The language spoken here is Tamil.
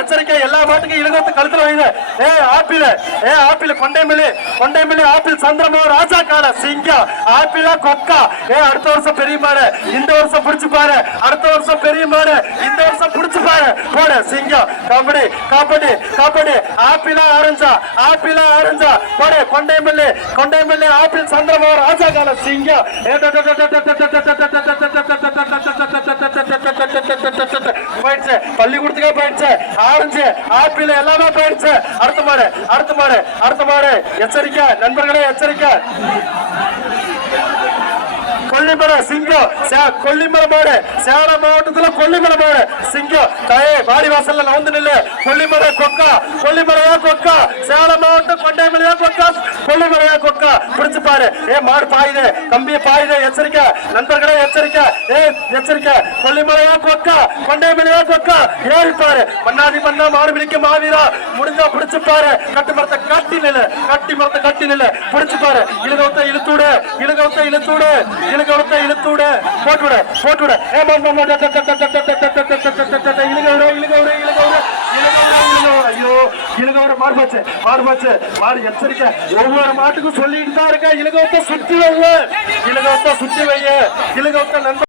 எச்சரிக்கை எல்லா மாட்டுக்கும் இழுகத்து கழுத்துல வைங்க ஏ ஆப்பிள் ஏ ஆப்பிள் கொண்டைமல்லி கொண்டைமல்லி ஆப்பிள் சந்திரமோ ராஜா கால சிங்கம் ஆப்பிளா கொக்கா ஏ அடுத்த வருஷம் பெரிய மாடு இந்த வருஷம் பிடிச்சு பாரு அடுத்த வருஷம் பெரிய மாடு இந்த வருஷம் பிடிச்சு பாரு போட சிங்கம் கபடி கபடி கபடி ஆப்பிளா ஆரஞ்சா ஆப்பிளா ஆரஞ்சா போட கொண்டைமல்லி கொண்டைமல்லி ஆப்பிள் சந்திரமோ ராஜா கால சிங்கம் ஏ பள்ளிக்கூடத்துக்கே போயிடுச்சு. ஆரஞ்சு ஆப்பிள் எல்லாமே போயிடுச்சு. அடுத்த மாடு அடுத்த மாடு அடுத்த மாடு எச்சரிக்கை நண்பர்களே எச்சரிக்கை. கொல்லிமலை சிங்கம் கொல்லிமலை மாடு. சேலம் மாவட்டத்துல கொல்லிமலை மாடு. சிங்கம் தயே வாடி வாசல்ல நவுந்து நில்லு. கொல்லிமலை கொக்கா கொல்லிமலையா கொக்கா. சேலம் மாவட்டம் கொண்டைமலையா கொக்கா கொல்லிமலையா கொக்கா. பிடிச்சு பாரு. ஏ மாடு பாயுது. கம்பிய பாயுது. எச்சரிக்கை நண்பர்களே எச்சரிக்கை. எச்சரிக்கை கொல்லிமலையா கொக்க கொண்டைமலையா கொக்க ஏறிப்பாரு பண்ணாதி பண்ணா மாறு பிடிக்க மாவீரா முடிஞ்சா பிடிச்சு பாரு கட்டு மரத்தை கட்டி நில கட்டி மரத்தை கட்டி நில பிடிச்சு பாரு இழுகவத்த இழுத்தூடு இழுகவத்த இழுத்தூடு இழுகவத்த இழுத்தூடு போட்டுவிட போட்டுவிட ஏமா இழுகவுட இழுகவுட இழுகவுட ஐயோ இழுகவர மாறுபாச்சு மாறுபாச்சு மாறு எச்சரிக்கை ஒவ்வொரு மாட்டுக்கும் சொல்லிட்டு தான் இருக்க இழுகவத்தை சுத்தி வைய இழுகவத்தை சுத்தி வைய இழுகவத்தை நண்பர்